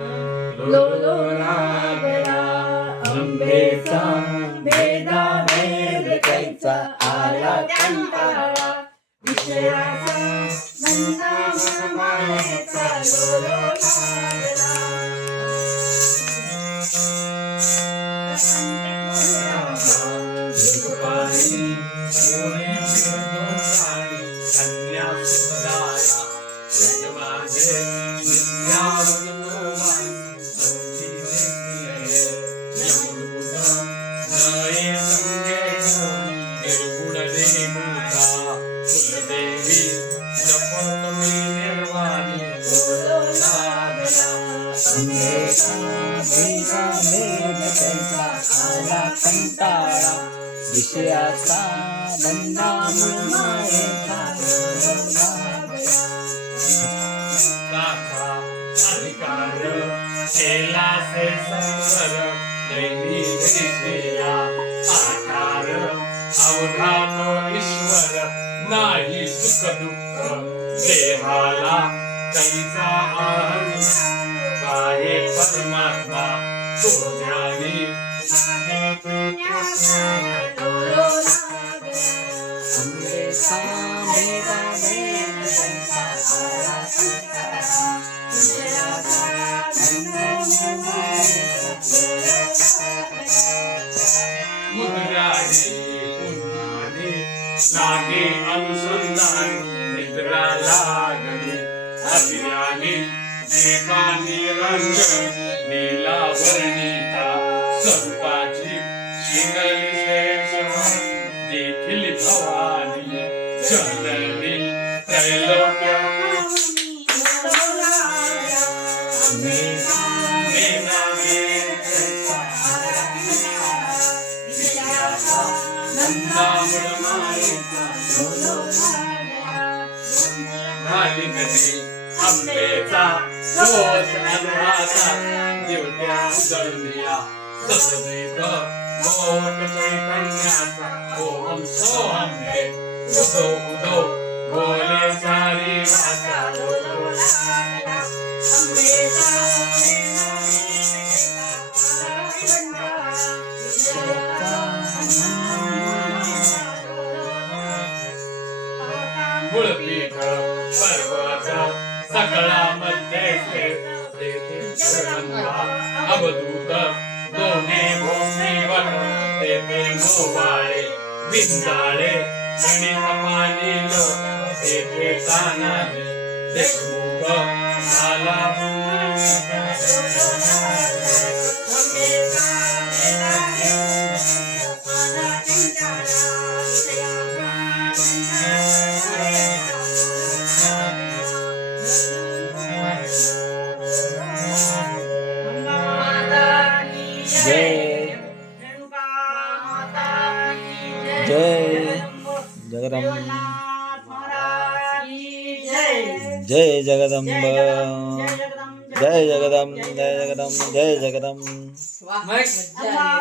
लोलो लागला अंबेचा भेदा भेद कैचा आला कंटाळा विषयाचा नंदा मायेचा लोलो लागला कंटाळा विषयाचा नंदा मायेचा अधिकार केला से संवर दैवी विजया आकार अवघा तो ईश्वर नाही सुख दुःख देहाला कैसा अहंकार आहे परमात्मा तो ज्ञानी लागे अनुसंधान निद्रा लागणे अभियानी एकानी रंग नीला वर्णिता स्वरूपाची शिंगली शेष देखील भवानी जननी त्रैलोक्य अंबेचा घोष अनुराचा दिवट्या उजळल्या सतद्वैत मोठ चैतन्याचा ओम सोहम हे उदो उदो बोले सारी भाषा मूळपीठ पर्वत सकळा मध्ये अवधूत दोन्ही भूमीवर तेथे मोवाळे विंजाळे गणित पाणी तेथे तानाजी देशमुख झाला जय जगदम्ब जय जगदम्ब जय जगदम्ब जय जगदम्ब जय जगदम्ब